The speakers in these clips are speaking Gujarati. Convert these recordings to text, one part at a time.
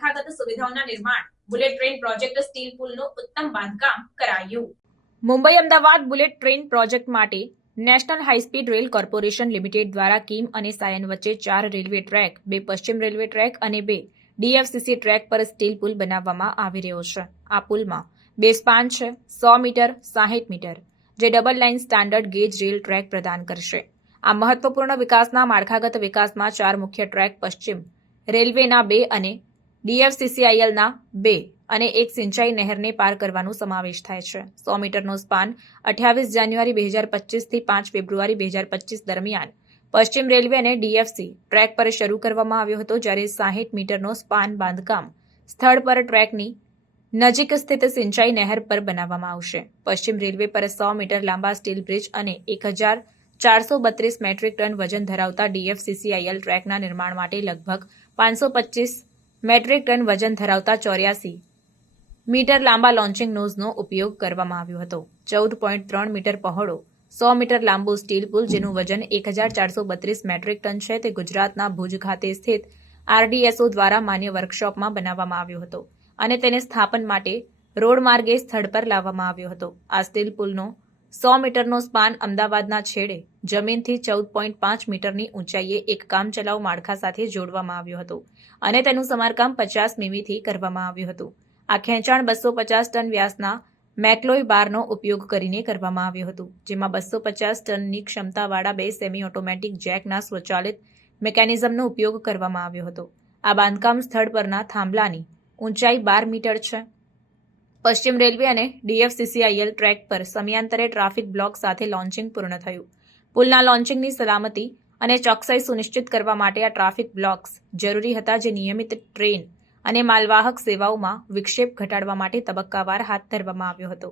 સુવિધાઓના નિર્માણ, બુલેટ ટ્રેન પ્રોજેક્ટ સ્ટીલ પુલનું ઉત્તમ બાંધકામ કરાયું. Mumbai Ahmedabad bullet train project માટે national high speed rail corporation limited દ્વારા કિમ અને સાયન વચ્ચે ચાર રેલવે ટ્રેક, બે પશ્ચિમ રેલવે ટ્રેક અને બે ડીએફસીસી ટ્રેક પર સ્ટીલ પુલ બનાવવામાં આવી રહ્યો છે. આ પુલમાં બે સ્પાન છે, સો મીટર, સાહીઠ મીટર, જે double line standard gauge rail track પ્રદાન કરશે. આ મહત્વપૂર્ણ વિકાસના માળખાગત વિકાસમાં ચાર મુખ્ય ટ્રેક પશ્ચિમ રેલવેના બે અને ડીએફસીસીઆઈએલના બે અને એક સિંચાઈ નહેરને પાર કરવાનો સમાવેશ થાય છે. સો મીટરનો સ્પાન અઠ્યાવીસ જાન્યુઆરી બે હજાર પચીસથી પાંચ ફેબ્રુઆરી બે હજાર પચીસ દરમિયાન પશ્ચિમ રેલવે અને ડીએફસી ટ્રેક પર શરૂ કરવામાં આવ્યો હતો, જ્યારે સાહીઠ મીટરનો સ્પાન બાંધકામ સ્થળ પર ટ્રેકની નજીક સ્થિત સિંચાઈ નહેર પર બનાવવામાં આવશે. પશ્ચિમ રેલવે પર સો મીટર લાંબા સ્ટીલ બ્રિજ અને એક હજાર ચારસો બત્રીસ મેટ્રિક ટન વજન ધરાવતા ડીએફસીસીઆઈએલ ટ્રેકના નિર્માણ માટે લગભગ પાંચસો પચીસ મેટ્રિક ટન વજન ધરાવતા ચોર્યાસી મીટર લાંબા લોન્ચિંગ નોઝનો ઉપયોગ કરવામાં આવ્યો હતો. ચૌદ પોઈન્ટ ત્રણ મીટર પહોળો, સો મીટર લાંબુ સ્ટીલ પુલ જેનું વજન એક હજાર ચારસો બત્રીસ મેટ્રિક ટન છે તે ગુજરાતના ભુજ ખાતે સ્થિત આરડીએસઓ દ્વારા માન્ય વર્કશોપમાં બનાવવામાં આવ્યો હતો અને તેને સ્થાપન માટે રોડ માર્ગે સ્થળ પર લાવવામાં આવ્યો હતો. આ સ્ટીલ પુલનો સો મીટરનો સ્પાન અમદાવાદના છેડે જમીનથી ચૌદ પોઈન્ટ પાંચ મીટરની ઊંચાઈએ એક કામચલાઉ માળખા સાથે જોડવામાં આવ્યું હતું અને તેનું સમારકામ પચાસ મીમીથી કરવામાં આવ્યું હતું. આ ખેંચાણ બસો પચાસ ટન વ્યાસના મેકલોય બારનો ઉપયોગ કરીને કરવામાં આવ્યું હતું, જેમાં બસો પચાસ ટનની ક્ષમતાવાળા બે સેમી ઓટોમેટિક જેકના સ્વચાલિત મિકેનિઝમનો ઉપયોગ કરવામાં આવ્યો હતો. આ બાંધકામ સ્થળ પરના થાંભલાની ઊંચાઈ બાર મીટર છે. પશ્ચિમ રેલવે અને ડીએફસીસીઆઈએલ ટ્રેક પર સમયાંતરે ટ્રાફિક બ્લોક સાથે લોન્ચિંગ પૂર્ણ થયું. પુલના લોન્ચિંગની સલામતી અને ચોકસાઈ સુનિશ્ચિત કરવા માટે આ ટ્રાફિક બ્લોક્સ જરૂરી હતા જે નિયમિત ટ્રેન અને માલવાહક સેવાઓમાં વિક્ષેપ ઘટાડવા માટે તબક્કાવાર હાથ ધરવામાં આવ્યો હતો.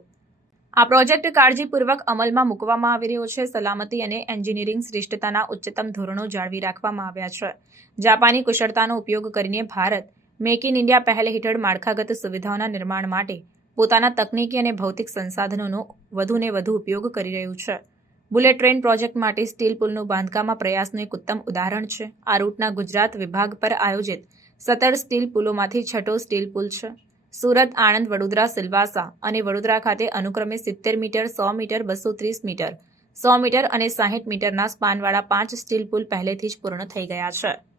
આ પ્રોજેક્ટ કાળજીપૂર્વક અમલમાં મૂકવામાં આવી રહ્યો છે. સલામતી અને એન્જિનિયરિંગ શ્રેષ્ઠતાના ઉચ્ચતમ ધોરણો જાળવી રાખવામાં આવ્યા છે. જાપાની કુશળતાનો ઉપયોગ કરીને ભારત મેક ઇન ઇન્ડિયા પહેલ હેઠળ માળખાગત સુવિધાઓના નિર્માણ માટે પોતાના તકનીકી અને ભૌતિક સંસાધનોનો વધુને વધુ ઉપયોગ કરી રહ્યું છે. બુલેટ ટ્રેન પ્રોજેક્ટ માટે સ્ટીલ પુલનું બાંધકામ પ્રયાસનું એક ઉત્તમ ઉદાહરણ છે. આ રૂટના ગુજરાત વિભાગ પર આયોજિત સત્તર સ્ટીલ પુલોમાંથી છઠ્ઠો સ્ટીલ પુલ છે. સુરત, આણંદ, વડોદરા, સિલવાસા અને વડોદરા ખાતે અનુક્રમે સિત્તેર મીટર, સો મીટર, બસો ત્રીસ મીટર, સો મીટર અને સાહીઠ મીટરના સ્પાનવાળા પાંચ સ્ટીલ પુલ પહેલેથી જ પૂર્ણ થઈ ગયા છે.